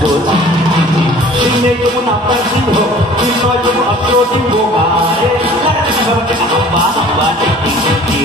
Jod Sine kamu nampak simho Sino kamu asro di bogare Lagi sama kita hamba Dik Sine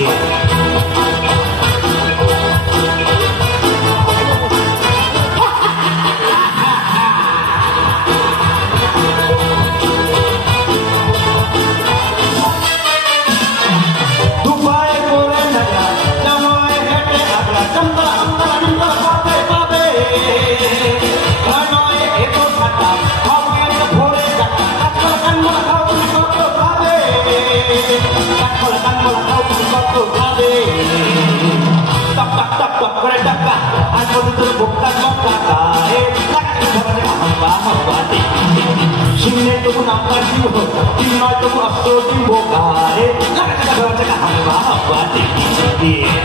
kamu nampak simho Sino kamu asro di bogare Lagi sama kita hamba Dik hamba